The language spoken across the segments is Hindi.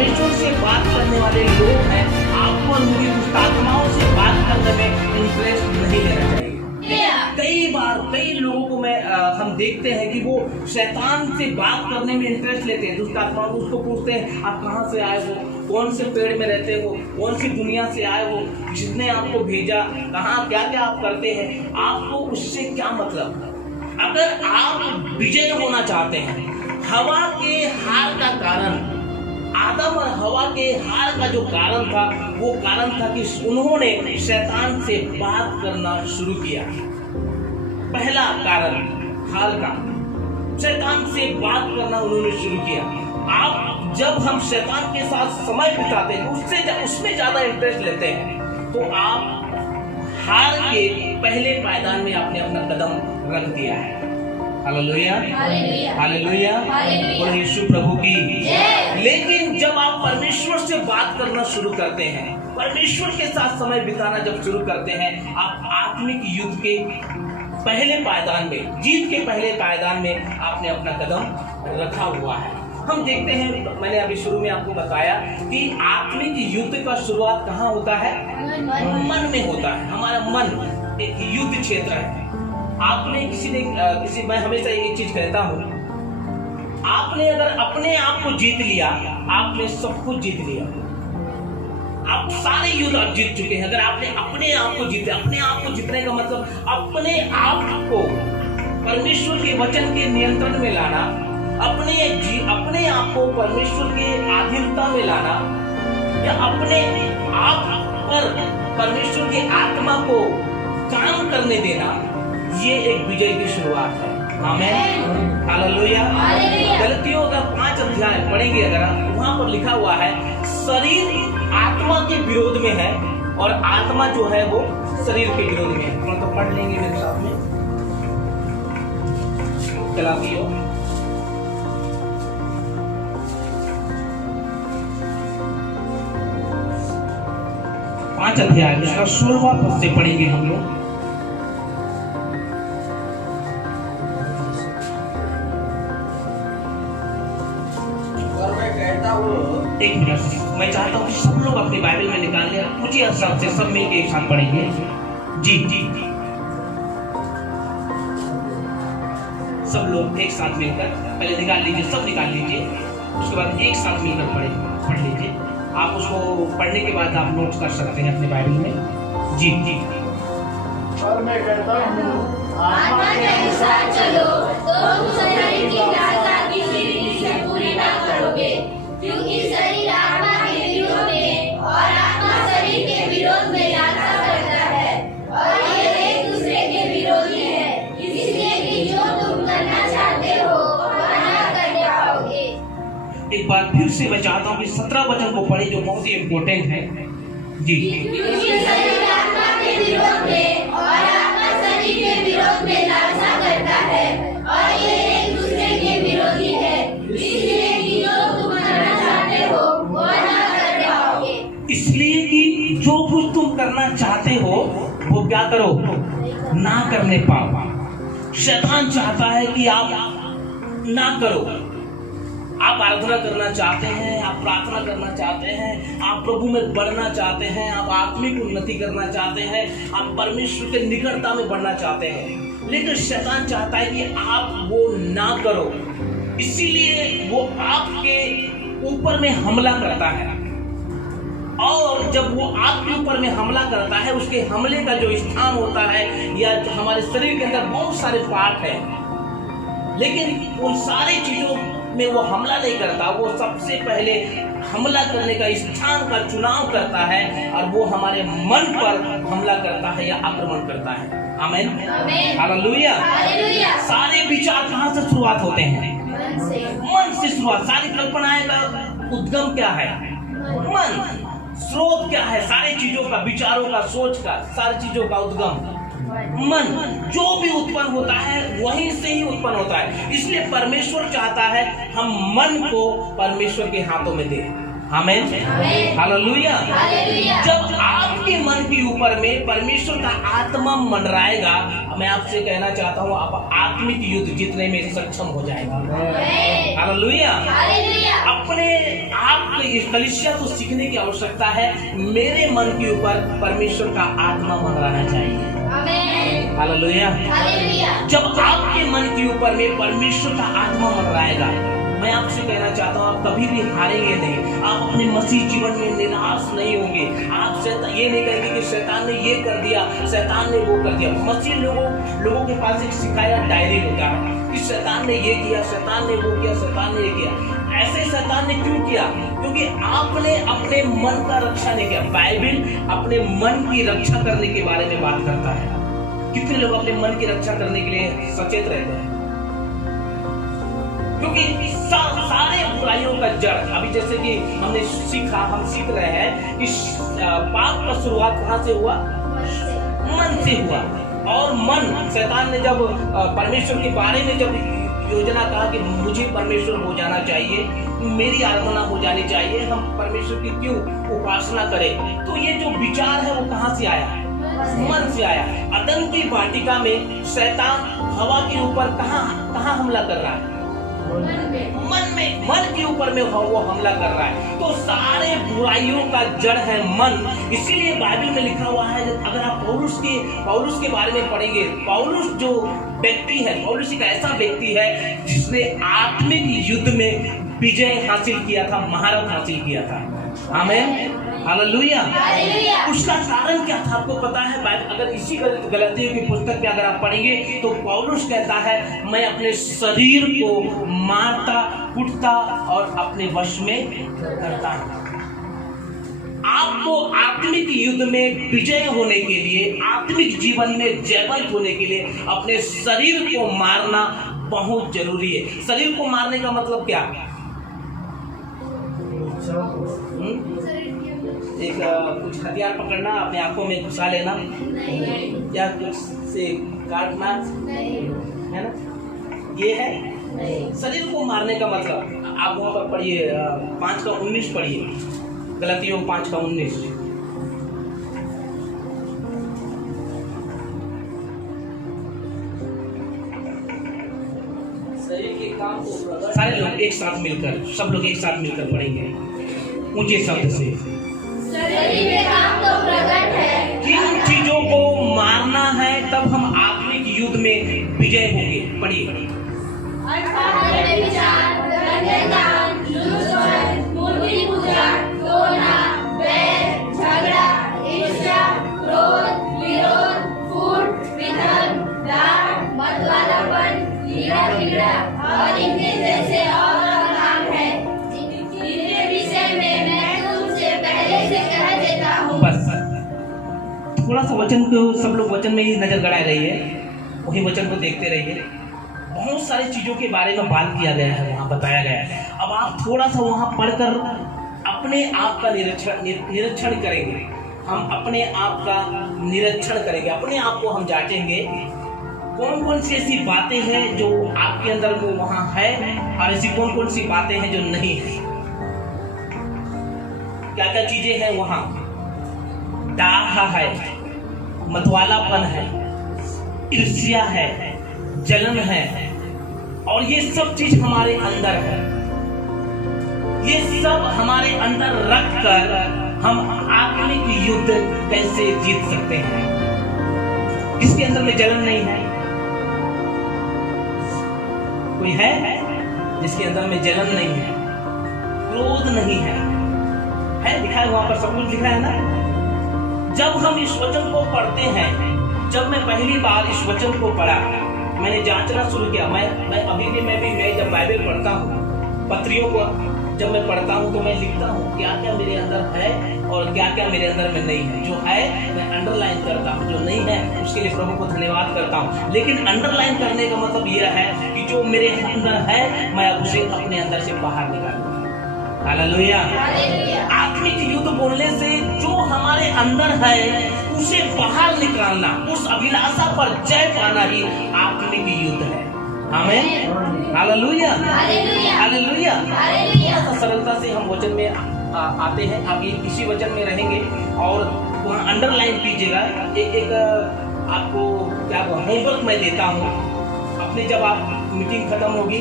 परमेश्वर से बात करने वाले लोग हैं, आपको उनकी दुष्ट आत्माओं से बात करने में इंटरेस्ट नहीं लेना चाहिए। कई बार कई लोगों को हम देखते हैं कि वो शैतान से बात करने में इंटरेस्ट लेते हैं। दुष्ट आत्माओं उसको पूछते हैं, आप कहाँ से आए हो, कौन से पेड़ में रहते हो, कौन सी दुनिया से आए हो, जिसने आपको भेजा, कहाँ क्या क्या आप करते हैं, आपको उससे क्या मतलब। अगर आप विजय होना चाहते हैं, हवा के हार का कारण, आदम और हवा के हार का जो कारण था, वो कारण था कि उन्होंने शैतान से बात करना शुरू किया। पहला कारण हाल का, शैतान से बात करना उन्होंने शुरू किया। आप जब हम शैतान के साथ समय बिताते हैं, उसमें ज्यादा इंटरेस्ट लेते हैं, तो आप हार के पहले पायदान में आपने अपना कदम रख दिया है। हालेलुया, हालेलुया, बोलो यीशु प्रभु की। लेकिन जब आप परमेश्वर से बात करना शुरू करते हैं, परमेश्वर के साथ समय बिताना जब शुरू करते हैं, आप आत्मिक युद्ध के पहले पायदान में, जीत के पहले पायदान में आपने अपना कदम रखा हुआ है। हम देखते हैं, मैंने अभी शुरू में आपको बताया कि आत्मिक युद्ध का शुरुआत कहाँ होता है? मन में होता है। हमारा मन एक युद्ध क्षेत्र है। आपने मैं हमेशा एक चीज कहता हूँ, आपने अगर अपने आप को जीत लिया, आपने सब कुछ जीत लिया। आप सारे युद्ध आप जीत चुके हैं। अगर आपने अपने आप को जीते, अपने आप को जीतने का मतलब अपने आप को परमेश्वर के वचन के नियंत्रण में लाना, अपने आप को परमेश्वर के अधीनता में लाना, या अपने आप पर परमेश्वर की आत्मा को काम करने देना, ये एक विजय की शुरुआत है। आमीन, हालेलुया। गलतियों का 5 अध्याय पढ़ेंगे अगर आप, वहां पर लिखा हुआ है शरीर आत्मा के विरोध में है और आत्मा जो है वो शरीर के विरोध में है। तो पढ़ लेंगे मेरे साथ में, गलातियों 5 अध्याय उसका 16वां पद से पढ़ेंगे हम लोग। एक मिनट, मैं चाहता हूँ कि सब लोग अपनी बाइबल में निकाल लें, मुझे हिसाब से सब मिलकर एक साथ पढ़ेंगे। जी जी जी, सब लोग एक साथ मिलकर पहले निकाल लीजिए, सब निकाल लीजिए, उसके बाद एक साथ मिलकर पढ़ लीजिए। आप उसको पढ़ने के बाद आप नोट कर सकते हैं अपने बाइबल में। जी जी, और मैं कहता हूँ आत्मा के अनुसार चलो तो तुम शरीर की लालसा की रीति से पूरी ना करोगे, क्योंकि शरीर आत्मा के विरोध में और आत्मा शरीर के विरोध में लालसा करता है, और ये एक दूसरे के विरोधी है, इसलिए कि जो तुम करना चाहते हो वह ना कर पाओगे। एक बार फिर से मैं चाहता हूँ कि 17 वचन को पढ़े, जो बहुत ही इम्पोर्टेंट है। जी, क्योंकि शरीर आत्मा के विरोध में और आत्मा शरीर के विरोध में लालसा करता है, और ये एक दूसरे के विरोधी है, इसलिए कि जो तुम करना चाहते हो वह ना कर पाओगे। इसलिए कि जो कुछ तुम करना चाहते हो वो क्या करो, ना करने पाओ। शैतान चाहता है कि आप ना करो। आप आराधना करना चाहते हैं, आप प्रार्थना करना चाहते हैं, आप प्रभु में बढ़ना चाहते हैं, आप आत्मिक उन्नति करना चाहते हैं, आप परमेश्वर के निकटता में बढ़ना चाहते हैं, लेकिन शैतान चाहता है कि आप वो ना करो। इसीलिए वो आपके ऊपर में हमला करता है, और जब वो आपके ऊपर में हमला करता है, उसके हमले का जो स्थान होता है, या हमारे शरीर के अंदर बहुत सारे पार्ट हैं, लेकिन उन सारी चीजों में वो हमला नहीं करता। वो सबसे पहले हमला करने का स्थान का चुनाव करता है, और वो हमारे मन पर हमला करता है या आक्रमण करता है। आमीन, हालेलुया। सारे विचार कहाँ से शुरुआत होते हैं? मन से शुरुआत। सारी कल्पनाएं का उद्गम क्या है? मन। स्रोत क्या है सारी चीजों का, विचारों का, सोच का, सारी चीजों का उद्गम मन। जो भी उत्पन्न होता है वहीं से ही उत्पन्न होता है। इसलिए परमेश्वर चाहता है हम मन को परमेश्वर के हाथों में दें। आमीन, हालेलुया। जब आपके आपके मन के ऊपर में परमेश्वर का आत्मा मंडराएगा, मैं आपसे कहना चाहता हूँ आप आत्मिक युद्ध जीतने में सक्षम हो जाएगा। हालेलुया। अपने आप इस कलीसिया को सीखने की आवश्यकता है। मेरे मन के ऊपर परमेश्वर का आत्मा मंडराना चाहिए। हालेलुया। जब आपके मन के ऊपर में परमेश्वर का आत्मा मंडराएगा, मैं आपसे कहना चाहता हूँ आप कभी भी हारेंगे नहीं। आप अपने मसीह जीवन में निराश नहीं होंगे। आप ये नहीं कहेंगे कि शैतान ने ये कर दिया, शैतान ने वो कर दिया। मसीह लोगों के पास एक शिकायत डायरी होता है कि शैतान ने ये किया, शैतान ने वो किया, शैतान ने ये किया। ऐसे शैतान ने क्यों किया? क्योंकि आपने अपने मन का रक्षा नहीं किया। बाइबल अपने मन की रक्षा करने के बारे में बात करता है। कितने लोग अपने मन की रक्षा करने के लिए सचेत रहते हैं? क्योंकि सारे बुराइयों का जड़, अभी जैसे कि हम सीख रहे हैं कि पाप का शुरुआत कहाँ से हुआ? मन से हुआ। और मन, शैतान ने जब परमेश्वर के बारे में जब योजना कहा कि मुझे परमेश्वर हो जाना चाहिए, मेरी आराधना हो जानी चाहिए, हम परमेश्वर की क्यों उपासना करें, तो ये जो विचार है वो कहाँ से आया? मन से आया। अदन की वाटिका में शैतान हवा के ऊपर कहाँ हमला कर रहा है? मन के ऊपर में वो हमला कर रहा है। तो सारे बुराइयों का जड़ है मन। इसीलिए बाइबल में लिखा हुआ है, अगर आप पौलुस के बारे में पढ़ेंगे, पौलुस जो व्यक्ति है, पौलुस एक ऐसा व्यक्ति है जिसने आत्मिक युद्ध में विजय हासिल किया था, महारत हासिल किया था। आमीन, हालेलुया। उसका कारण क्या था आपको पता है? अगर इसी गलतियों की पुस्तक में अगर आप पढ़ेंगे तो पौलुस कहता है, मैं अपने शरीर को मारता, कुटता और अपने वश में करता हूं। आपको आत्मिक युद्ध में विजय होने के लिए, आत्मिक जीवन में जयवंत होने के लिए अपने शरीर को मारना बहुत जरूरी है। शरीर को मारने का मतलब क्या? एक कुछ हथियार पकड़ना, अपने आंखों में घुसा लेना, या कुछ से काटना, है ना? ये है शरीर को मारने का मतलब। आप वहाँ पर पढ़िए 5:19 पढ़िए, गलतियों 5:19। शरीर के काम को सारे लोग एक साथ मिलकर, सब लोग एक साथ मिलकर पढ़ेंगे ऊंचे शब्द से। शरीर के काम तो प्रकट है। किन चीजों को मारना है तब हम आत्मिक युद्ध में विजय होंगे? पढ़िए। मूर्ति पूजा, टोना, बैर, झगड़ा, ईर्ष्या, क्रोध, विरोध, फूट, विधर्म, राग, मतवालापन, हीरा और इनके जैसे और काम है, जिनके विषय में मैं तुमसे पहले से कह देता हूँ। बस थोड़ा सा वचन को, सब लोग वचन में ही नजर गड़ाए रहिए, वही वचन को देखते रहिए। बहुत सारी चीजों के बारे में बात किया गया है, वहाँ बताया गया है। अब आप थोड़ा सा वहाँ पढ़कर अपने आप का निरीक्षण करेंगे। हम अपने आप का निरीक्षण करेंगे, अपने आप को हम जांचेंगे कौन कौन सी ऐसी बातें हैं जो आपके अंदर में वहाँ है और ऐसी कौन कौन सी बातें हैं जो नहीं है। क्या क्या चीजें हैं वहाँ? डाहा है, मतवालापन है, ईर्ष्या है, जलन है, और ये सब चीज हमारे अंदर है। ये सब हमारे अंदर रख कर हम आत्मिक युद्ध कैसे जीत सकते हैं? किसके अंदर में जलन नहीं है? कोई है जिसके अंदर में जलन नहीं है, क्रोध नहीं है? लिखा है वहां पर, सब कुछ लिखा है ना। जब हम इस वचन को पढ़ते हैं, जब मैं पहली बार इस वचन को पढ़ा, मैंने जांचना शुरू किया। मैं अभी भी मैं जब बाइबल पढ़ता हूँ, पत्रियों को जब मैं पढ़ता हूँ तो मैं लिखता हूँ क्या क्या मेरे अंदर है और क्या क्या मेरे अंदर में नहीं है। जो है मैं अंडरलाइन करता हूँ, जो नहीं है उसके लिए प्रभु को धन्यवाद करता हूँ। लेकिन अंडरलाइन करने का मतलब यह है कि जो मेरे अंदर है मैं उसे अपने अंदर से बाहर निकालूंगा। हालेलुया। आत्मिक युद्ध बोलने से जो हमारे अंदर है उसे बाहर निकालना, उस अभिलाषा पर जय पाना ही आत्मिक युद्ध है। आमीन, हालेलुया, हालेलुया। थोड़ा सा सरलता से हम वचन में आते हैं। आप इसी वचन में रहेंगे और वहाँ अंडरलाइन कीजिएगा। एक आपको क्या होमवर्क मैं देता हूँ। अपने जब आप मीटिंग खत्म होगी,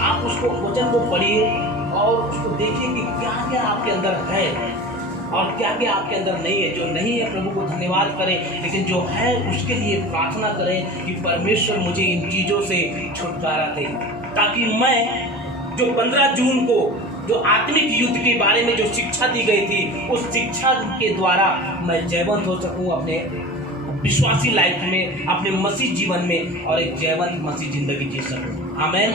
आप उसको वचन को पढ़िए और उसको देखिए कि क्या क्या आपके अंदर है और क्या क्या आपके अंदर नहीं है। जो नहीं है प्रभु को धन्यवाद करें, लेकिन जो है उसके लिए प्रार्थना करें कि परमेश्वर मुझे इन चीज़ों से छुटकारा दे, ताकि मैं जो 15 जून को जो आत्मिक युद्ध के बारे में जो शिक्षा दी गई थी, उस शिक्षा के द्वारा मैं जयवंत हो सकूं अपने विश्वासी लाइफ में, अपने मसीह जीवन में, और एक जयवंत मसीह जिंदगी जी सकूं। आमेन,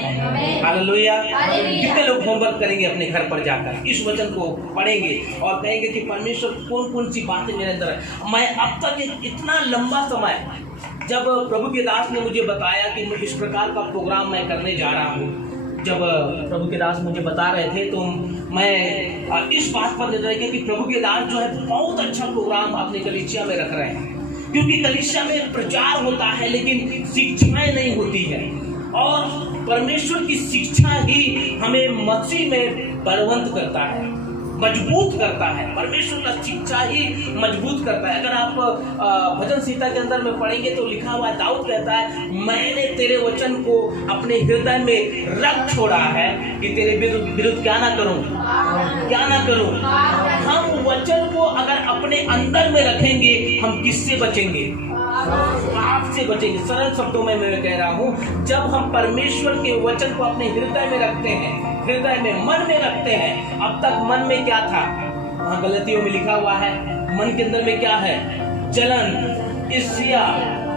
हालेलुया। कितने लोग होमवर्क करेंगे अपने घर पर जाकर, इस वचन को पढ़ेंगे और कहेंगे कि परमेश्वर कौन कौन सी बातें मेरे अंदर है। मैं अब तक इतना लंबा समय, जब प्रभु के दास ने मुझे बताया कि इस प्रकार का प्रोग्राम मैं करने जा रहा हूँ, जब प्रभु के दास मुझे बता रहे थे तो मैं इस बात पर निर्णय किया कि प्रभु के दास जो है बहुत अच्छा प्रोग्राम अपने कलीसिया में रख रहे हैं, क्योंकि कलीसिया में प्रचार होता है लेकिन शिक्षाएं नहीं होती है, और परमेश्वर की शिक्षा ही हमें मसीह में बलवंत करता है, मजबूत करता है। परमेश्वर का शिक्षा ही मजबूत करता है। अगर आप भजन संहिता के अंदर में पढ़ेंगे तो लिखा हुआ है, दाऊद कहता है, मैंने तेरे वचन को अपने हृदय में रख छोड़ा है कि तेरे विरुद्ध क्या ना करूं, क्या ना करूं। हम वचन को अगर अपने अंदर में रखेंगे, हम किससे बचेंगे? पाप से बचेंगे। सरल शब्दों में मैं कह रहा हूँ, जब हम परमेश्वर के वचन को अपने हृदय में रखते हैं, हृदय में, मन में रखते हैं। अब तक मन में क्या था? वहाँ गलतियों में लिखा हुआ है, मन के अंदर में क्या है? जलन, ईर्ष्या,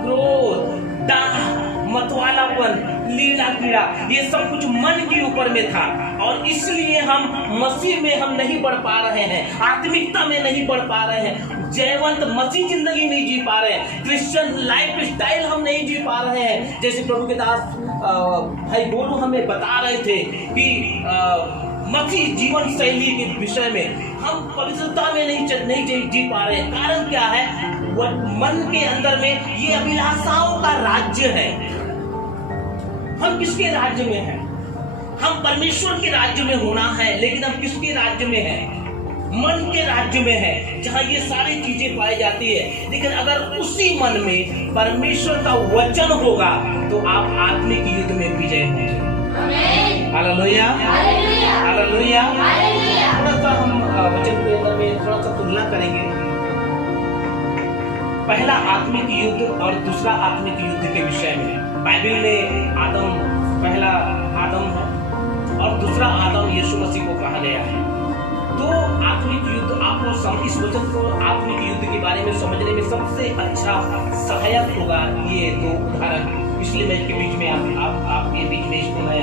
क्रोध, डाह, मतवालापन, लीला कीड़ा, ये सब कुछ मन के ऊपर में था, और इसलिए हम मसीह में हम नहीं बढ़ पा रहे हैं, आत्मिकता में नहीं बढ़ पा रहे हैं, जयवंत मसीह जिंदगी नहीं जी पा रहे हैं, क्रिश्चियन लाइफ स्टाइल हम नहीं जी पा रहे हैं। जैसे प्रभु के दास भाई बोलू हमें बता रहे थे कि मसीह जीवन शैली के विषय में हम पवित्रता में नहीं जी पा रहे हैं। कारण क्या है? मन के अंदर में ये अभिलाषाओं का राज्य है। हम किसके राज्य में हैं? हम परमेश्वर के राज्य में होना है, लेकिन हम किसके राज्य में हैं? मन के राज्य में है, जहाँ ये सारी चीजें पाई जाती है। लेकिन अगर उसी मन में परमेश्वर का वचन होगा तो आप आत्मिक युद्ध में विजय होंगे। Hallelujah, hallelujah. थोड़ा सा हम वचन के अंदर में थोड़ा सा तुलना करेंगे। पहला आत्मिक युद्ध और दूसरा आत्मिक युद्ध के विषय में बाइबल में आदम, पहला आदम है और दूसरा आदम यीशु मसीह को कहा गया है। तो आत्मिक युद्ध, आप लोग इस वचन को आत्मिक युद्ध के बारे में समझने में सबसे अच्छा सहायक होगा ये दो उदाहरण। इसलिए मैं इसके बीच में आपके बीच में इसको मैं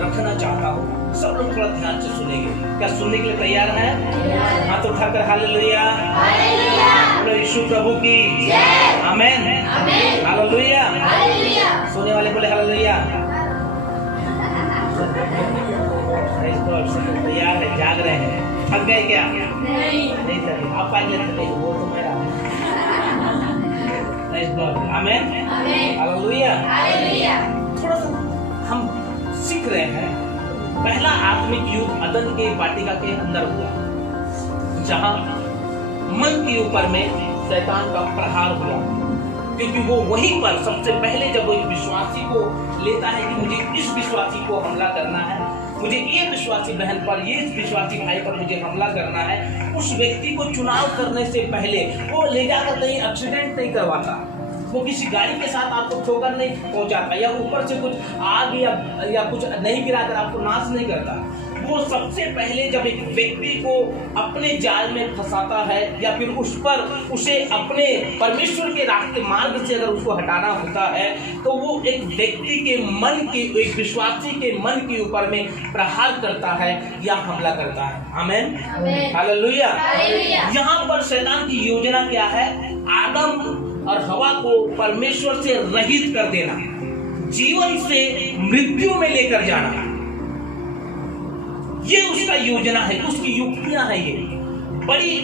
रखना चाहता हूँ। सब लोग थोड़ा ध्यान से सुनेंगे। क्या सुनने के लिए तैयार हैं? हाथ उठाकर हालेलुया, यीशु प्रभु की आमेन, हालेलुया। सोने वाले बोले हालेलुया। तैयार है, जाग रहे हैं, थक गए क्या? नहीं थके। आप आगे थके, वो तो मेरा आमेन, हालेलुया। थोड़ा सा हम सीख रहे हैं। पहला आत्मिक युद्ध अदन के वाटिका के अंदर हुआ, जहां मन के ऊपर में शैतान का प्रहार हुआ, क्योंकि वो वहीं पर सबसे पहले जब वो विश्वासी को लेता है कि मुझे इस विश्वासी को हमला करना है, मुझे ये विश्वासी बहन पर, ये विश्वासी भाई पर मुझे हमला करना है, उस व्यक्ति को चुनाव करने से पहले वो ले जाकर कहीं एक्सीडेंट नहीं करवाता, वो किसी गाड़ी के साथ आपको ठोकर नहीं पहुंचाता, या ऊपर से कुछ आग या कुछ नहीं गिराकर आपको नाश नहीं करता। वो सबसे पहले जब एक व्यक्ति को अपने जाल में फंसाता है, या फिर उसे अपने परमेश्वर के रास्ते मार्ग से अगर उसको हटाना होता है, तो वो एक व्यक्ति के मन के, एक विश्वासी के मन के ऊपर में प्रहार करता है या हमला करता है। आमेन, हालेलुया। यहाँ पर शैतान की योजना क्या है? आदम और हवा को परमेश्वर से रहित कर देना, जीवन से मृत्यु में लेकर जाना, ये उसका योजना है, उसकी युक्तियां हैं। ये बड़ी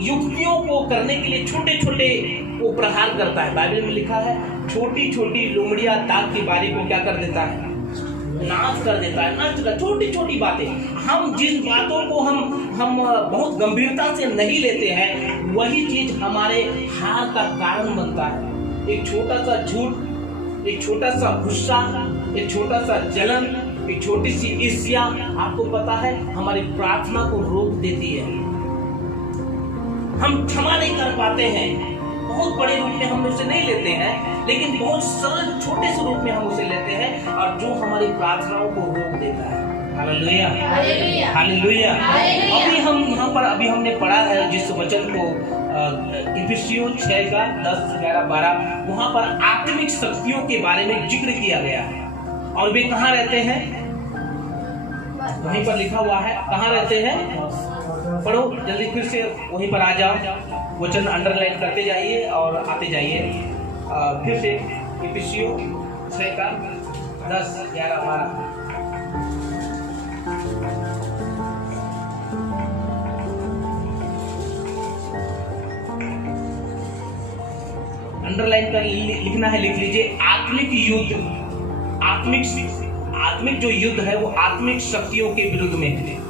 युक्तियों को करने के लिए छोटे छोटे वो प्रहार करता है। बाइबल में लिखा है, छोटी छोटी लोमड़ियां दाग की बारी को क्या कर देता है? नाश कर देता है, नष्ट कर। छोटी छोटी बातें, हम जिन बातों को हम बहुत गंभीरता से नहीं लेते हैं, वही चीज हमारे हार का कारण बनता है। एक छोटा सा झूठ, एक छोटा सा गुस्सा, एक छोटा सा जलन, एक छोटी सी ईर्ष्या, आपको पता है हमारी प्रार्थना को रोक देती है। हम क्षमा नहीं कर पाते हैं, बहुत बड़े रूप में हम उसे नहीं लेते हैं, लेकिन बहुत सरल छोटे से रूप में हम उसे लेते हैं, और जो हमारी प्रार्थनाओं को रोक देता है। Hallelujah, hallelujah. अभी हमने पढ़ा है जिस वचन को, इफिसियों 6 का 10, 11, 12, वहां पर आत्मिक शक्तियों के बारे में जिक्र किया गया है। और वे कहाँ रहते हैं? वहीं पर लिखा हुआ है, कहाँ रहते हैं? पढ़ो जल्दी, फिर से वहीं पर आ जाओ, वचन अंडरलाइन करते जाइए और आते जाइए। फिर से इफिसियों 6 का 10, 11, 12। अंडरलाइन कर लिखना है, लिख लीजिए। आत्मिक युद्ध, आत्मिक जो युद्ध है वो आत्मिक शक्तियों के विरुद्ध में है।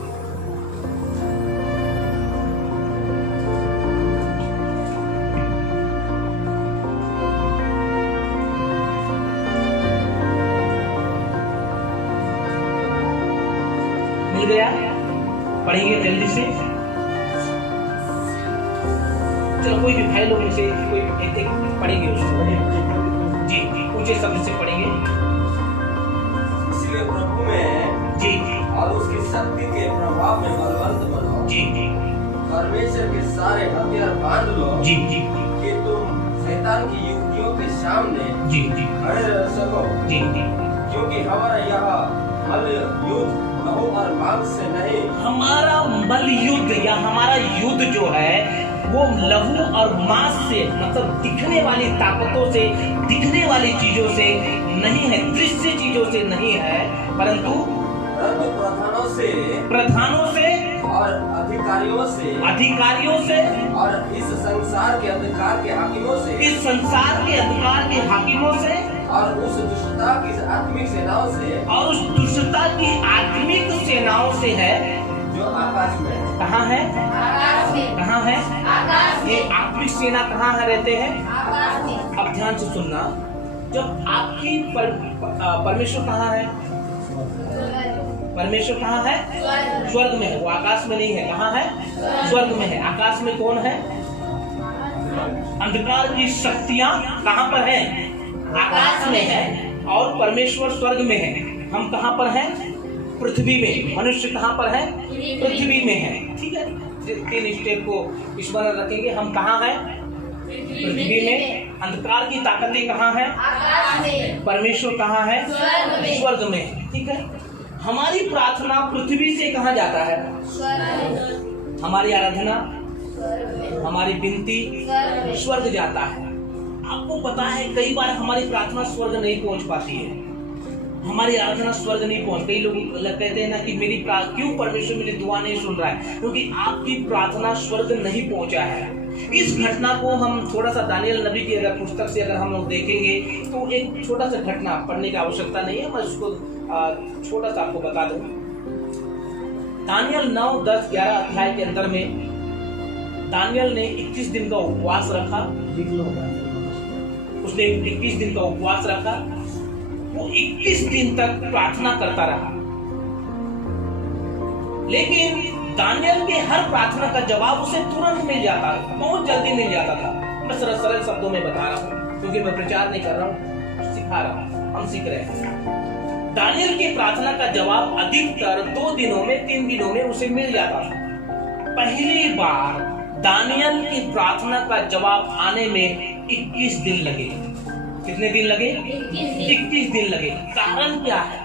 मिल गया? पढ़ेंगे जल्दी से। चलो कोई भी भाई लोग में से कोई एक पढ़ेंगे उसको। जी, ऊंचे शब्द से पढ़ेंगे। इसलिए प्रभु में जी और उसकी शक्ति के प्रभाव में बलवंत बनो। जी जी परमेश्वर के सारे हथियार बांध लो जी जी कि तुम शैतान की युक्तियों के सामने जी जी खड़े रह सको। जी जी। क्योंकि हमारा यह बल युद्ध लहू और मांस से नहीं। हमारा बल युद्ध या हमारा युद्ध जो है वो लहू और मांस से, मतलब दिखने वाली ताकतों से, दिखने वाली चीजों से नहीं है, दृश्य चीजों से नहीं है, परंतु प्रधानों से और अधिकारियों से और इस संसार के अधिकार के हाकिमों से, इस संसार के अधिकार के हाकिमों से, और उस दुष्टता की आत्मिक सेनाओं से, और उस दुष्टता की आत्मिक सेनाओं से है जो आकाश में है। कहाँ है? आकाश में। कहाँ है? आकाश ये में। आत्मिक सेना कहाँ है रहते हैं? आकाश में। अब ध्यान से सुनना, जब आपकी परमेश्वर कहाँ है? परमेश्वर कहाँ है? स्वर्ग में है। वो आकाश में नहीं है। कहाँ है? स्वर्ग में है। आकाश में कौन है? अंधकार की शक्तियां कहाँ पर है? आकाश में है। और परमेश्वर स्वर्ग में है। हम कहाँ पर हैं? पृथ्वी में। मनुष्य कहाँ पर है? पृथ्वी में है। ठीक है, 3 स्टेप को स्मरण रखेंगे। हम कहाँ हैं? पृथ्वी में। अंधकार की ताकतें कहाँ है? आकाश में। परमेश्वर कहाँ है? स्वर्ग में। स्वर्ग में। ठीक है, हमारी प्रार्थना पृथ्वी से कहाँ जाता है? स्वर्ग। हमारी आराधना, स्वर्ग। हमारी विनती स्वर्ग जाता है। आपको पता है कई बार हमारी प्रार्थना स्वर्ग नहीं पहुंच पाती है, हमारी आराधना स्वर्ग नहीं पहुंच। कई लोग कहते हैं ना कि मेरी क्यों परमेश्वर मेरी दुआ नहीं सुन रहा है? क्योंकि आपकी प्रार्थना स्वर्ग नहीं पहुंचा है। इस घटना को हम थोड़ा सा दानियल नबी की अगर पुस्तक से अगर हम लोग देखेंगे तो एक छोटा सा घटना, पढ़ने की आवश्यकता नहीं है, मैं उसको छोटा सा आपको बता दूं। दानियल 9, 10, 11 अध्याय के अंदर में दानियल ने 21 दिन का उपवास रखा। उसने 21 दिन का उपवास रखा। वो 21 दिन तक प्रार्थना करता रहा, लेकिन दानियल के हर प्रार्थना का जवाब उसे तुरंत मिल जाता, बहुत जल्दी मिल जाता था। मैं सरल शब्दों में बता रहा हूँ, क्योंकि मैं प्रचार नहीं कर रहा हूँ, सिखा रहा हूँ, हम सीख रहे हैं। दानियल की प्रार्थना का जवाब अधिकतर 2 दिनों में, 3 दिनों में उसे मिल जाता था। पहली बार दानियल की प्रार्थना का जवाब आने में 21 दिन लगे। कितने दिन लगे? 21 दिन लगे। कारण क्या है?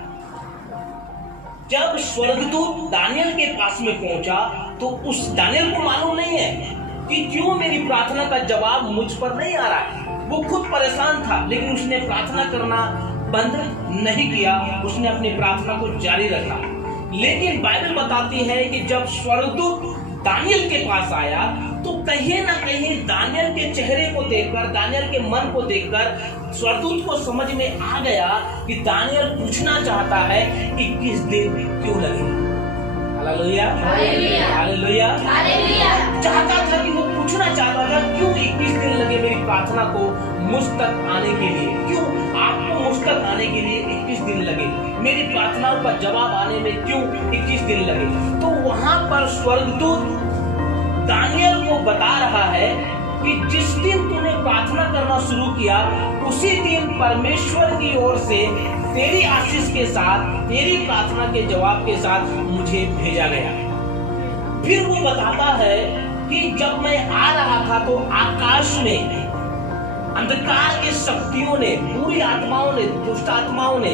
जब स्वर्गदूत दानियल के पास में पहुंचा तो उस दानियल को मालूम नहीं है कि क्यों मेरी प्रार्थना का जवाब मुझ पर नहीं आ रहा है। वो खुद परेशान था, लेकिन उसने प्रार्थना करना बंद नहीं किया, उसने अपनी प्रार्थना को जारी रखा। लेकिन बाइबल बताती है कि जब स्वर्गदूत दानियल के पास आया तो कहीं ना कहीं दानियल के चेहरे को देखकर, दानियल के मन को देखकर स्वर्गदूत को समझ में आ गया कि दानियल पूछना चाहता है 21 दिन क्यों लगे। Hallelujah, hallelujah, hallelujah. चाहता था कि वो पूछना चाहता था क्यों 21 दिन लगे मेरी प्रार्थना को मुझ तक आने के लिए, क्यों आपको मुझ तक आने के लिए 21 दिन लगे, मेरी प्रार्थनाओं का जवाब आने में क्यों 21 दिन लगे। तो वहां पर स्वर्गदूत दानियल को बता रहा है कि जिस दिन तूने प्रार्थना करना शुरू किया उसी दिन परमेश्वर की ओर से तेरी आशीष के साथ, तेरी प्रार्थना के जवाब के साथ मुझे भेजा गया। फिर वो बताता है कि जब मैं आ रहा था तो आकाश में अंधकार के शक्तियों ने, बुरी आत्माओं ने, दुष्ट आत्माओं ने,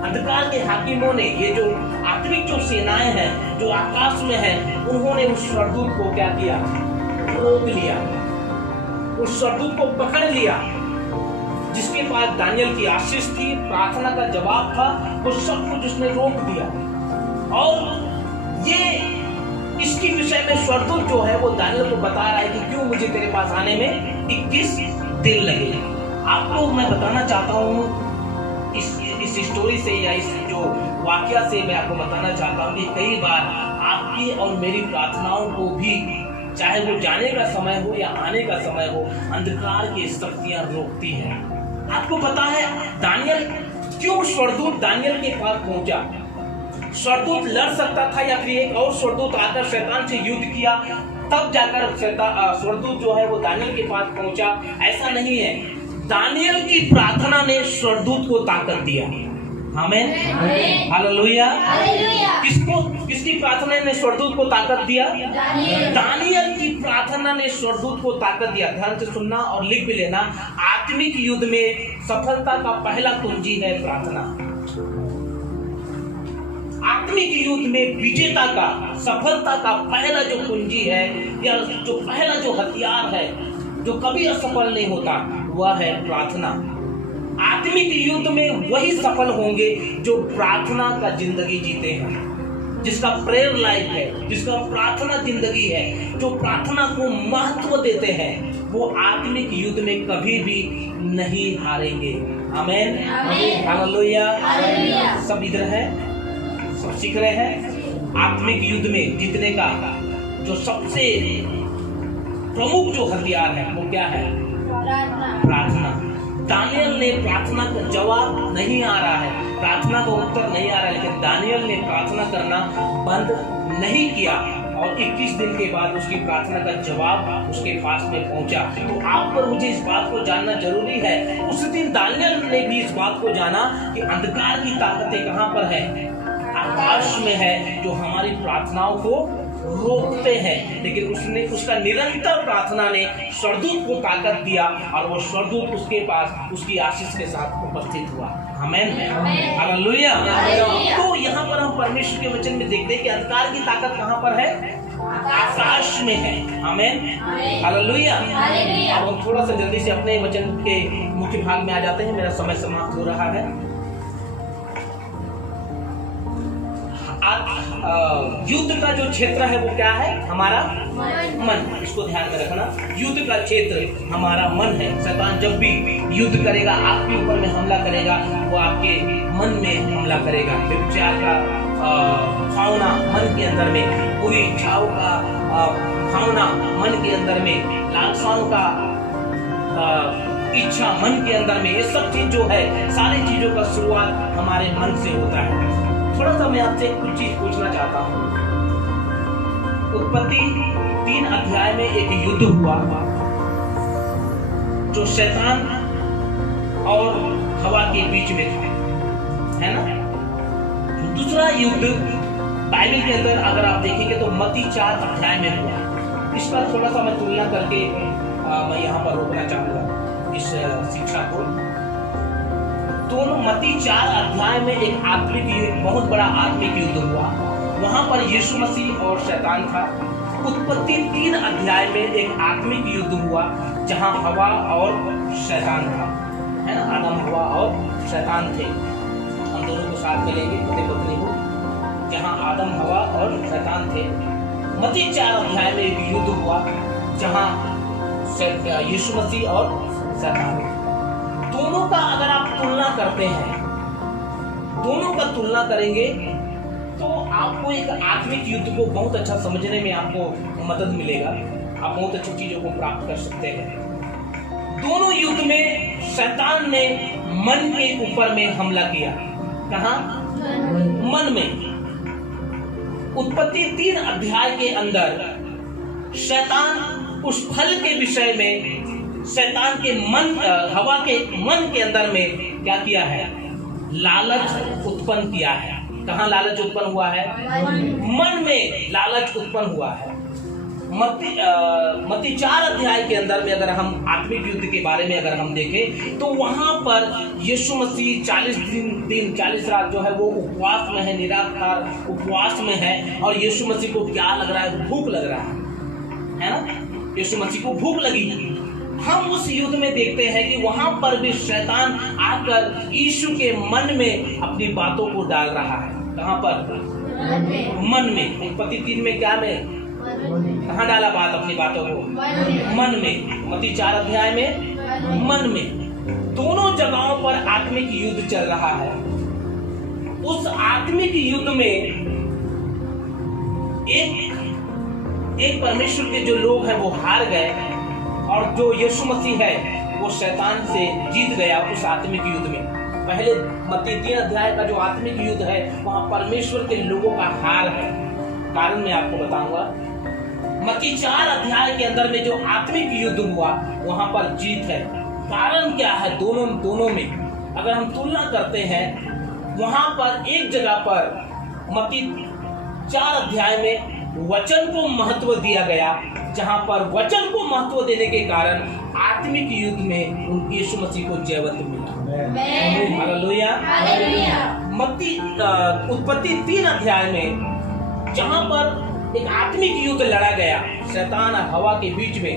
अंधकार के हाकिमों ने, ये जो आत्मिक जो सेनाएं हैं जो आकाश में हैं, उन्होंने उस स्वर्गदूत को क्या किया, रोक लिया, उस स्वर्गदूत को पकड़ लिया जिसके पास दानियल की आशीष थी, प्रार्थना का जवाब था, वो सब कुछ उसने रोक दिया। और ये इसके विषय में स्वर्गदूत जो है वो दानियल को बता रहा है कि क्यों मुझे तेरे पास आने में 21 दिन लगे। आपको मैं बताना चाहता हूँ इस स्टोरी से या इस जो वाकया से मैं आपको बताना चाहता हूँ कि कई बार आपकी और मेरी प्रार्थनाओं को भी, चाहे वो जाने का समय हो या आने का समय हो, अंधकार की शक्तियां रोकती हैं। आपको पता है दानियल क्यों स्वर्गदूत दानियल के पास पहुंचा? स्वर्गदूत लड़ सकता था या फिर एक और स्वर्गदूत आकर शैतान से युद्ध किया तब जाकर स्वर्गदूत जो है वो दानियल के पास पहुंचा, ऐसा नहीं है। दानियल की प्रार्थना ने स्वर्गदूत को ताकत दिया। आमीन, हालेलुया। किसकी प्रार्थना ने स्वर्गदूत को ताकत दिया? दानियल की प्रार्थना ने स्वर्गदूत को ताकत दिया। ध्यान से सुनना और लिख भी लेना। आत्मिक युद्ध में सफलता का पहला कुंजी है प्रार्थना। आत्मिक युद्ध में विजेता का, सफलता का पहला जो कुंजी है या जो पहला जो हथियार है जो कभी असफल नहीं होता, वह है प्रार्थना। आत्मिक युद्ध में वही सफल होंगे जो प्रार्थना का जिंदगी जीते हैं, जिसका प्रेयर लाइफ है, जिसका प्रार्थना जिंदगी है, जो प्रार्थना को महत्व देते हैं, वो आत्मिक युद्ध में कभी भी नहीं हारेंगे। आमीन, हालेलुया। सब इधर है, सब सीख रहे हैं। आत्मिक युद्ध में जीतने का जो सबसे प्रमुख जो हथियार है वो क्या है? प्रार्थना। दानियल ने प्रार्थना का जवाब नहीं आ रहा है, प्रार्थना का उत्तर नहीं आ रहा है, लेकिन दानियल ने प्रार्थना करना बंद नहीं किया और 21 दिन के बाद उसकी प्रार्थना का जवाब उसके पास में पहुंचा। तो आप पर मुझे इस बात को जानना जरूरी है। उस दिन दानियल ने भी इस बात को जाना कि अंधकार की ताकतें कहां पर है? आकाश में है, जो हमारी प्रार्थनाओं को रोकते हैं। लेकिन उसका निरंतर प्रार्थना ने स्वर्गदूत को ताकत दिया और वो स्वर्गदूत उसके पास उसकी आशीष के साथ उपस्थित हुआ। आमीन, हालेलुया। तो यहाँ पर हम परमेश्वर के वचन में देखते हैं कि अंधकार की ताकत कहाँ पर है? आकाश में है। आमीन, हालेलुया। अब हम थोड़ा सा जल्दी से अपने वचन के मुख्य भाग में आ जाते हैं, मेरा समय समाप्त हो रहा है। युद्ध का जो क्षेत्र है वो क्या है? हमारा मन। इसको ध्यान में रखना, युद्ध का क्षेत्र हमारा मन है। शैतान जब भी युद्ध करेगा, आपके ऊपर में हमला करेगा, वो आपके मन में हमला करेगा। व्यभिचार का भावना मन के अंदर में, पूरी इच्छाओं का भावना मन के अंदर में, लालसाओं का इच्छा मन के अंदर में, ये सब चीज जो है, सारी चीजों का शुरुआत हमारे मन से होता है। थोड़ा सा मैं आपसे कुछ चीज पूछना चाहता हूँ। उत्पत्ति 3 अध्याय में एक युद्ध हुआ जो शैतान और हवा के बीच में था, है ना? दूसरा युद्ध बाइबल के अंदर अगर आप देखेंगे तो मत्ती 4 अध्याय में हुआ। इस पर थोड़ा सा मैं तुलना करके मैं यहाँ पर रोकना चाहूंगा इस शिक्षा को। दोनों मत्ती 4 अध्याय में एक बहुत बड़ा आत्मिक युद्ध हुआ। वहां पर यीशु मसीह और शैतान था। उत्पत्ति 3 अध्याय में एक आत्मिक युद्ध हुआ जहां हवा और शैतान था, है ना? आदम, हवा और शैतान थे। हम दोनों को साथ में लेंगे, पति पत्नी को, जहां आदम, हवा और शैतान थे। मत्ती 4 अध्याय में एक युद्ध हुआ जहां यीशु मसीह और शैतान, दोनों का अगर आप तुलना करते हैं, दोनों का तुलना करेंगे तो आपको एक आत्मिक युद्ध को बहुत अच्छा समझने में आपको मदद मिलेगा। आप बहुत अच्छी चीजों को प्राप्त कर सकते हैं। दोनों युद्ध में शैतान ने मन के ऊपर में हमला किया। कहां? मन में। उत्पत्ति 3 अध्याय के अंदर शैतान उस फल के विषय में, शैतान के मन, हवा के मन के अंदर में क्या किया है? लालच उत्पन्न किया है। कहां लालच उत्पन्न हुआ है? मन में लालच उत्पन्न हुआ है। मत्ती 4 अध्याय के अंदर में अगर हम आत्मिक युद्ध के बारे में अगर हम देखें तो वहां पर यीशु मसीह 40 दिन 40 रात जो है वो उपवास में है, निराहार उपवास में है। और यीशु मसीह को क्या लग रहा है? भूख लग रहा है ना? यीशु मसीह को भूख लगी। हम उस युद्ध में देखते हैं कि वहां पर भी शैतान आकर यीशु के मन में अपनी बातों को डाल रहा है। कहां पर? मन में। उत्पत्ति 3 में क्या में? कहां डाला बात? अपनी बातों को मन में। मत्ती 4 अध्याय में मन में। दोनों जगहों पर आत्मिक युद्ध चल रहा है। उस आत्मिक युद्ध में एक परमेश्वर के जो लोग हैं वो हार गए, और जो यीशु मसीह है वो शैतान से जीत गया उस आत्मिक युद्ध में। पहले मत्ती 3 अध्याय का जो आत्मिक युद्ध है वहां परमेश्वर के लोगों का हार है। कारण मैं आपको बताऊंगा। मत्ती 4 अध्याय के अंदर में जो आत्मिक युद्ध हुआ वहां पर जीत है। कारण क्या है? दोनों में अगर हम तुलना करते हैं, वहां पर एक जगह पर मत्ती 4 अध्याय में वचन को महत्व दिया गया, जहां पर वचन को महत्व देने के कारण आत्मिक युद्ध में यीशु मसीह को जयवंत मिला। हालेलुया। उत्पत्ति 3 अध्याय में जहां पर एक आत्मिक युद्ध लड़ा गया शैतान और हवा के बीच में,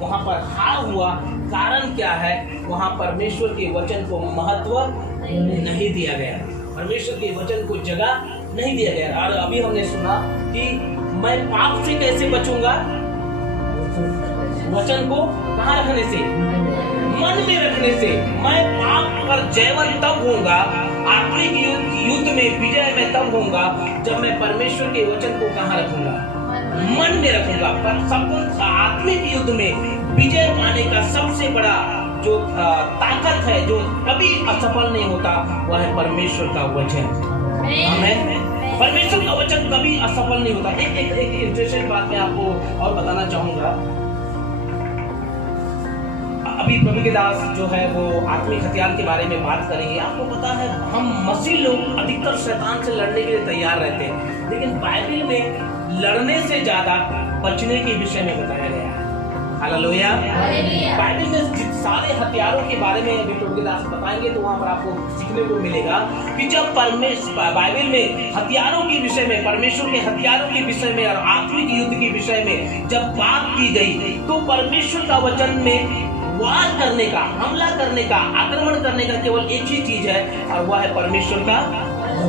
वहां पर हार हुआ। कारण क्या है? वहां परमेश्वर के वचन को महत्व नहीं दिया गया, परमेश्वर के वचन को जगह नहीं दिया गया। और अभी हमने सुना कि मैं पाप से कैसे बचूंगा? वचन को कहां रखने से? मन में रखने से। मैं पाप पर जयवंत तब होऊंगा, आत्मिक युद्ध में विजय में तब होऊंगा जब मैं परमेश्वर के वचन को कहां रखूंगा? मन में रखूंगा। पर सब आत्मिक युद्ध में विजय पाने का सबसे बड़ा जो ताकत है, जो कभी असफल नहीं होता, वह है परमेश्वर का वचन। आमीन। परमेश्वर का वचन कभी असफल नहीं होता। एक इंटरेस्टिंग बात मैं आपको और बताना चाहूंगा। अभी प्रभु के दास जो है वो आत्मिक हथियार के बारे में बात करेंगे। आपको पता है हम मसीह लोग अधिकतर शैतान से लड़ने के लिए तैयार रहते हैं, लेकिन बाइबल में लड़ने से ज्यादा बचने के विषय में बताया गया है। हालेलुया। बाइबल में सारे हथियारों के बारे में अभी प्रभु के दास बताएंगे तो वहां पर आपको सीखने को मिलेगा कि जब बाइबल में हथियारों के विषय में, परमेश्वर के हथियारों के विषय में और आत्मिक युद्ध के विषय में जब बात की गई तो परमेश्वर का वचन में वार करने का, हमला करने का, आक्रमण करने का केवल एक ही चीज है, और वह है परमेश्वर का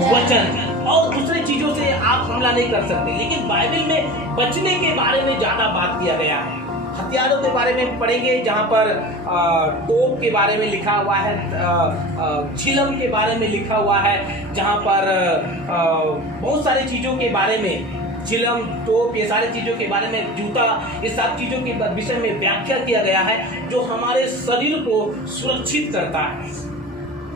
वचन। और दूसरी चीजों से आप हमला नहीं कर सकते। लेकिन बाइबल में बचने के बारे में ज्यादा बात किया गया है। हथियारों के बारे में पढ़ेंगे जहां पर तोप के बारे में लिखा हुआ है, झिलम के बारे में लिखा हुआ है, जहां पर बहुत सारी चीजों के बारे में, झिलम, तोप, ये सारी चीजों के बारे में, जूता, ये सब चीजों के विषय में व्याख्या किया गया है, जो हमारे शरीर को सुरक्षित करता है,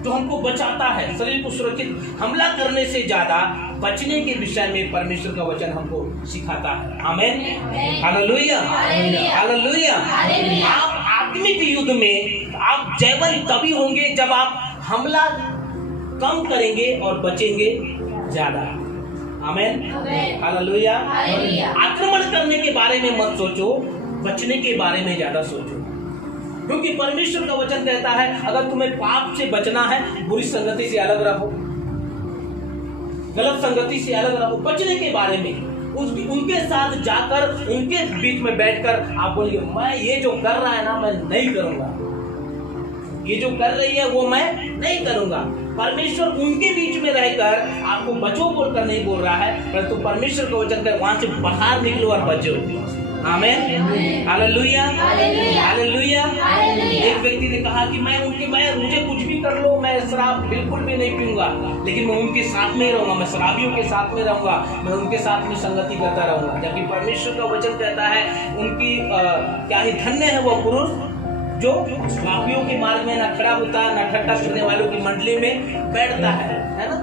जो हमको बचाता है। शरीर को सुरक्षित हमला करने से ज्यादा बचने के विषय में परमेश्वर का वचन हमको सिखाता है। आमीन। हालेलुया। हालेलुया। आप आत्मिक युद्ध में आप जयवंत तभी होंगे जब आप हमला कम करेंगे और बचेंगे ज्यादा। आमीन। हालेलुया। आक्रमण करने के बारे में मत सोचो, बचने के बारे में ज्यादा सोचो, क्योंकि परमेश्वर का वचन कहता है अगर तुम्हें पाप से बचना है, बुरी संगति से अलग रहो, गलत संगति से अलग रहो। बचने के बारे में उनके साथ जाकर, उनके बीच में बैठकर आप बोलिए मैं ये जो कर रहा है ना मैं नहीं करूंगा, ये जो कर रही है वो मैं नहीं करूंगा। परमेश्वर उनके बीच में रहकर आपको बचो बोलकर नहीं बोल रहा है, परंतु परमेश्वर का वचन वहां से बाहर निकलो और बचो। आमेन, हालेलुया, हालेलुया, हालेलुया। हालेलुया। एक व्यक्ति ने कहा कि मैं मुझे कुछ भी कर लो, मैं शराब बिल्कुल भी नहीं पीऊंगा, लेकिन मैं उनके साथ में रहूंगा, मैं शराबियों के साथ में रहूंगा, मैं उनके साथ में संगति करता रहूंगा। जबकि परमेश्वर का वचन कहता है उनकी क्या ही धन्य है वो पुरुष जो पापियों के मार्ग में ना खड़ा होता है, ना ठट्ठा करने वालों की मंडली में बैठता है ना,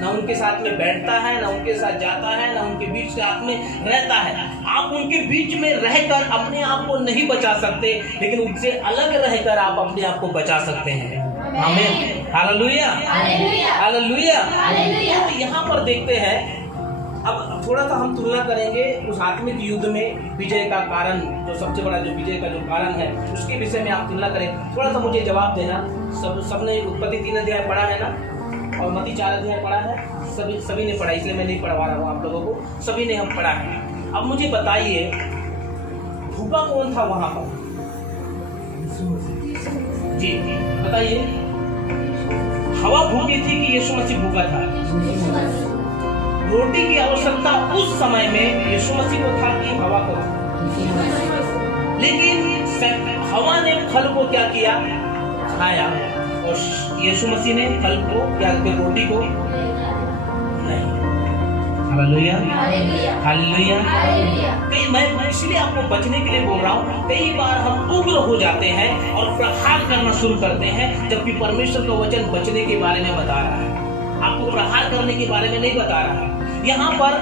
ना उनके साथ में बैठता है, ना उनके साथ जाता है, ना उनके बीच साथ में रहता है। आप उनके बीच में रहकर अपने आप को नहीं बचा सकते, लेकिन उनसे अलग रहकर आप अपने आप को बचा सकते हैं। आमीन, हालेलुया, हालेलुया, हालेलुया। हालेलुया। तो यहाँ पर देखते हैं, अब थोड़ा सा हम तुलना करेंगे उस आत्मिक युद्ध में विजय का कारण, जो सबसे बड़ा जो विजय का जो कारण है उसके विषय में आप तुलना करें। थोड़ा सा मुझे जवाब देना। सबने उत्पत्ति 3 अध्याय पढ़ा है ना, और मत्ती 4 अध्याय पढ़ा है, सभी ने पढ़ा, इसलिए मैं नहीं पढ़वा रहा हूँ आप लोगों को, सभी ने हम पढ़ा है। अब मुझे बताइए भूखा कौन था वहां पर? जी बताइए। हवा भूखी थी कि यीशु मसीह भूखा था? रोटी की आवश्यकता उस समय में यीशु मसीह को था कि हवा को था? लेकिन हवा ने फल को क्या किया? खाया, और यीशु मसीह ने फल को क्या किया? रोटी को नहीं। Hallelujah, hallelujah, hallelujah. मैं इसलिए आपको बचने के लिए बोल रहा हूँ। कई बार हम उग्र हो जाते हैं और प्रहार करना शुरू करते हैं, जबकि परमेश्वर का वचन बचने के बारे में बता रहा है, आपको प्रहार करने के बारे में नहीं बता रहा है। यहाँ पर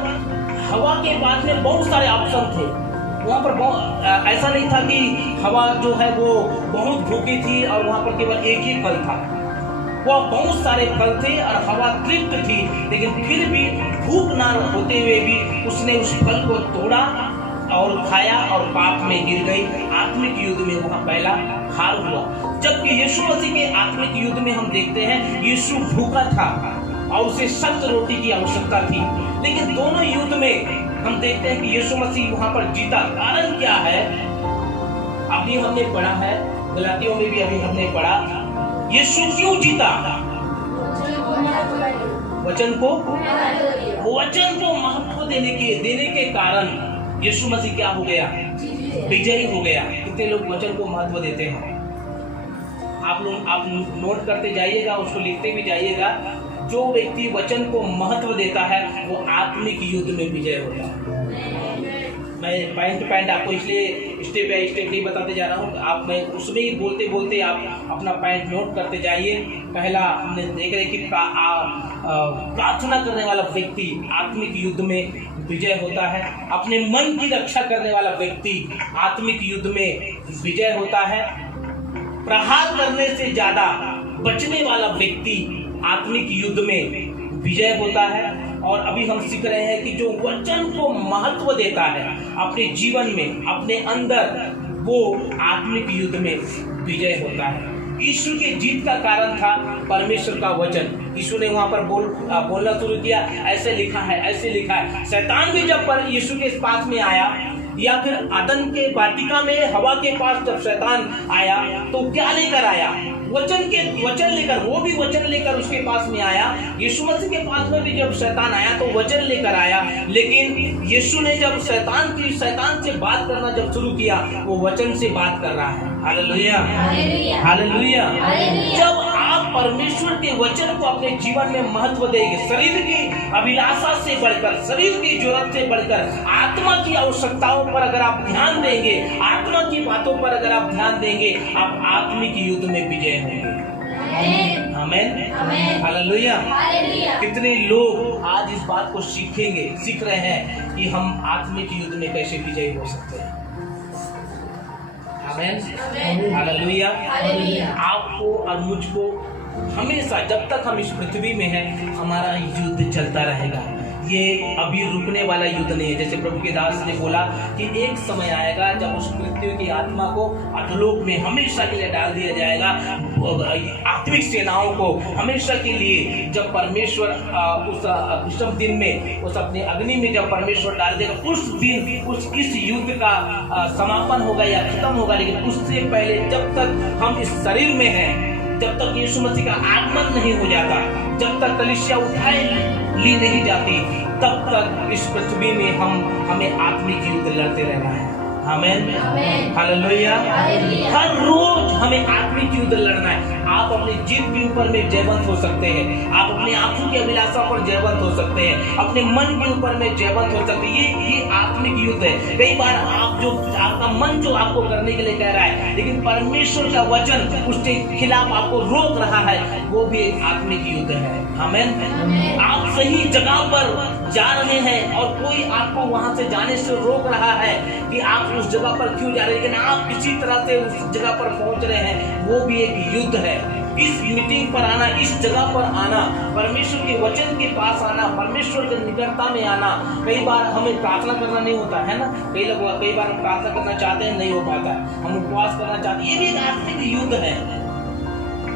हवा के पास में बहुत सारे ऑप्शन थे। वहाँ पर ऐसा नहीं था कि हवा जो है वो बहुत भूखी थी और वहाँ पर केवल एक ही फल था। वह बहुत सारे फल थे और हवा तृप्त थी, लेकिन फिर भी भूख ना होते हुए भी उसने उस फल को तोड़ा और खाया और पाप में गिर गई। आत्मिक युद्ध में वहाँ पहला हार हुआ। जबकि यीशु मसीह के आत्मिक युद्ध में हम देखते हैं यीशु भूखा था और उसे सख्त रोटी की आवश्यकता थी, लेकिन दोनों युद्ध में हम देखते हैं कि यीशु मसीह वहां पर जीता। कारण क्या है? अभी हमने पढ़ा है, गलातियों में भी अभी हमने पढ़ा, यीशु क्यों जीता? वचन को महत्व देने के कारण यीशु मसीह क्या हो गया? विजयी हो गया। कितने लोग वचन को महत्व देते हैं? आप नोट करते जाइएगा, उसको लिखते भी जाइएगा। जो व्यक्ति वचन को महत्व देता है वो आत्मिक युद्ध में विजय होता है। मैं पॉइंट टू पॉइंट आपको इसलिए स्टेप बाय स्टेप नहीं बताते जा रहा हूँ, आप मैं उसमें ही बोलते बोलते आप अपना पॉइंट नोट करते जाइए। पहला हमने देख रहे कि प्रार्थना करने वाला व्यक्ति आत्मिक युद्ध में विजय होता है। अपने मन की रक्षा करने वाला व्यक्ति आत्मिक युद्ध में विजय होता है। प्रहार करने से ज्यादा बचने वाला व्यक्ति आत्मिक युद्ध में विजय होता है। और अभी हम सीख रहे हैं कि जो वचन को महत्व देता है अपने जीवन में, अपने अंदर, वो आत्मिक युद्ध में विजय होता है। यीशु के जीत का कारण था परमेश्वर का वचन। यीशु ने वहां पर बोलना शुरू किया, ऐसे लिखा है, ऐसे लिखा है। शैतान भी जब पर यीशु के पास में आया, या फिर आदम के वाटिका में हवा के पास जब शैतान आया तो क्या लेकर आया? वचन लेकर, वो भी वचन लेकर उसके पास में आया। यीशु मसीह के पास में भी जब शैतान आया तो वचन लेकर आया, लेकिन यीशु ने जब शैतान से बात करना जब शुरू किया, वो वचन से बात कर रहा है। Hallelujah, hallelujah. जब आप परमेश्वर के वचन को अपने जीवन में महत्व देंगे, शरीर की अभिलाषा से बढ़कर, शरीर की जरूरत से बढ़कर आत्मा की आवश्यकताओं पर अगर आप ध्यान देंगे, आत्मा की बातों पर अगर आप ध्यान देंगे, आप आत्मिक युद्ध में विजय होंगे। आमीन, हालेलुया। कितने लोग आज इस बात को सीख रहे हैं कि हम आत्मिक युद्ध में कैसे विजयी हो सकते हैं। आमीन, हालेलुया। आपको और मुझको हमेशा, जब तक हम इस पृथ्वी में हैं, हमारा युद्ध चलता रहेगा। ये अभी रुकने वाला युद्ध नहीं है। जैसे प्रभु के दास ने बोला कि एक समय आएगा जब उस पृथ्वी की आत्मा को अधोलोक में हमेशा के लिए डाल दिया जाएगा। आत्मिक सेनाओं को हमेशा के लिए, जब परमेश्वर उस विषम दिन में, उस अपने अग्नि में जब परमेश्वर डाल देगा, उस दिन इस युद्ध का समापन होगा या खत्म होगा। लेकिन उससे पहले जब तक हम इस शरीर में हैं, जब तक यीशु मसीह का आगमन नहीं हो जाता, जब तक कलीसिया उठाई ली नहीं जाती, तब तक इस पृथ्वी में हमें आत्मिक युद्ध लड़ते रहना है। आमेन, आमेन। हालेलुया। हालेलुया। हर रोज हमें आत्मिक युद्ध लड़ना है। आप अपनी जीत के ऊपर में जयवंत हो सकते हैं, आप अपने आंखों की अभिलाषा पर जयवंत हो सकते हैं, अपने मन के ऊपर में जयवंत हो सकते हैं। ये आत्मिक युद्ध है। कई बार आपका मन जो आपको करने के लिए कह रहा है, लेकिन परमेश्वर का वचन उसके खिलाफ आपको रोक रहा है, वो भी एक आत्मिक युद्ध है। आमेन। आप सही जगह पर जा रहे हैं और कोई आपको वहां से जाने से रोक रहा है कि आप उस जगह पर क्यों जा रहे हैं, लेकिन आप किसी तरह से उस जगह पर पहुंच रहे हैं, वो भी एक युद्ध है। इस मीटिंग पर आना, इस जगह पर आना, परमेश्वर के वचन के पास आना, परमेश्वर के निकटता में आना। कई बार हमें प्रार्थना करना नहीं होता है ना, कई बार हम प्रार्थना करना चाहते हैं, नहीं हो पाता है, हम उपवास करना चाहते हैं, ये भी एक आत्मिक युद्ध है।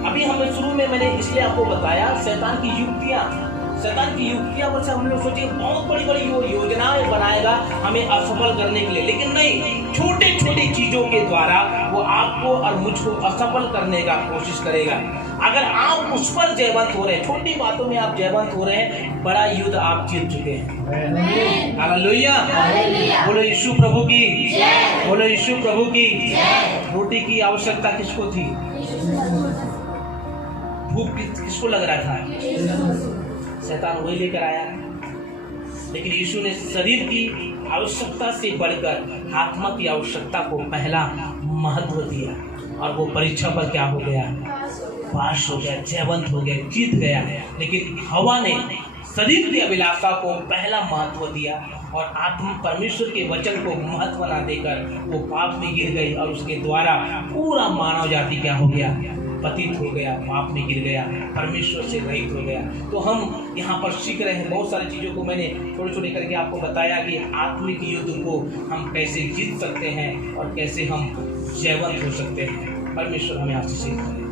अभी हमें शुरू में मैंने इसलिए आपको बताया शैतान की युक्तियां पर से हम लोग सोचिए बहुत बड़ी बड़ी योजनाएं बनाएगा हमें असफल करने के लिए, लेकिन नहीं, छोटे छोटे चीजों के द्वारा वो आपको और मुझको असफल करने का कोशिश करेगा। अगर आप उस पर जयवंत हो रहे हैं, छोटी बातों में आप जयवंत हो रहे हैं, बड़ा युद्ध आप जीत चुके हैं। हालेलुया। बोलो यीशु प्रभु की जय, बोलो यीशु प्रभु की जय। रोटी की आवश्यकता किसको थी? भूख किसको लग रहा था? शैतान वही लेकर आया, लेकिन यीशु ने शरीर की आवश्यकता से बढ़कर आत्मा की आवश्यकता को पहला महत्व दिया, और वो परीक्षा पर क्या हो गया? पास हो गया, जयवंत हो गया, जीत गया। लेकिन हवा ने शरीर की अभिलाषा को पहला महत्व दिया और आत्मा परमेश्वर के वचन को महत्व न देकर वो पाप में गिर गई, और उसके द्वारा पूरा मानव जाति क्या हो गया? पतित हो गया, पाप में गिर गया, परमेश्वर से रहित हो गया। तो हम यहाँ पर सीख रहे हैं, बहुत सारी चीज़ों को मैंने छोटे छोटे करके आपको बताया कि आत्मिक युद्ध को हम कैसे जीत सकते हैं और कैसे हम जयवंत हो सकते हैं। परमेश्वर हमें आशीष दे।